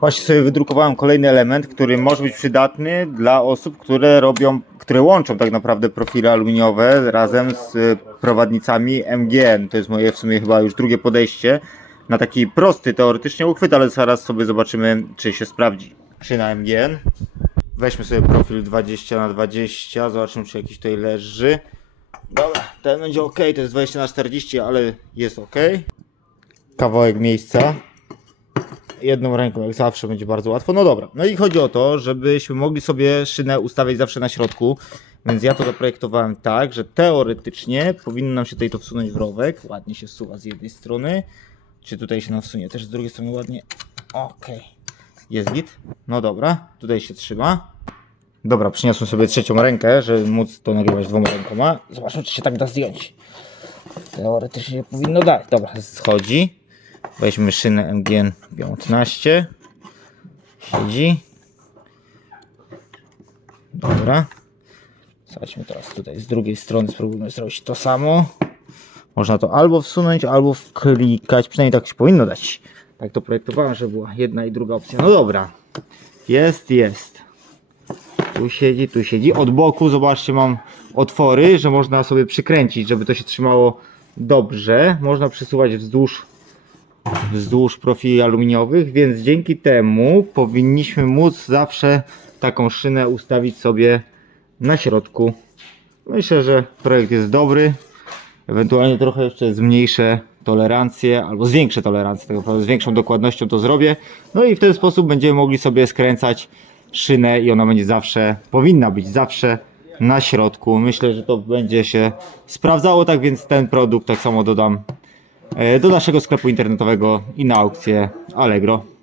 Właśnie sobie wydrukowałem kolejny element, który może być przydatny dla osób, które robią, które łączą tak naprawdę profile aluminiowe razem z y, prowadnicami MGN. To jest moje w sumie chyba już drugie podejście na taki prosty teoretycznie uchwyt, ale zaraz sobie zobaczymy, czy się sprawdzi. Szyna MGN. Weźmy sobie profil 20 na 20 zobaczymy, czy jakiś tutaj leży. Dobra, ten będzie ok, to jest 20 na 40 ale jest ok. Kawałek miejsca jedną ręką, jak zawsze, będzie bardzo łatwo. No dobra, no i chodzi o to, żebyśmy mogli sobie szynę ustawiać zawsze na środku, więc ja to zaprojektowałem tak, że teoretycznie powinno nam się tutaj to wsunąć w rowek, ładnie się wsuwa z jednej strony, czy tutaj się nam wsunie też z drugiej strony ładnie, okej, jest git, no dobra, tutaj się trzyma. Dobra, przyniosłem sobie trzecią rękę, żeby móc to nagrywać dwoma rękoma. Zobaczmy, czy się tak da zdjąć. Teoretycznie powinno dać. Dobra, schodzi. Weźmy szynę MGN 15. Siedzi. Dobra. Zobaczmy teraz tutaj z drugiej strony spróbujmy zrobić to samo. Można to albo wsunąć, albo wklikać. Przynajmniej tak się powinno dać. Tak to projektowałem, żeby była jedna i druga opcja. No dobra. Jest, jest. Tu siedzi, tu siedzi. Od boku, zobaczcie, mam otwory, że można sobie przykręcić, żeby to się trzymało dobrze. Można przesuwać wzdłuż wzdłuż profili aluminiowych, więc dzięki temu powinniśmy móc zawsze taką szynę ustawić sobie na środku. Myślę, że projekt jest dobry. Ewentualnie trochę jeszcze zmniejszę tolerancję, albo zwiększę tolerancję, tak naprawdę z większą dokładnością to zrobię. No i w ten sposób będziemy mogli sobie skręcać szynę i ona będzie zawsze, powinna być zawsze na środku. Myślę, że to będzie się sprawdzało, tak więc ten produkt tak samo dodam do naszego sklepu internetowego i na aukcję Allegro.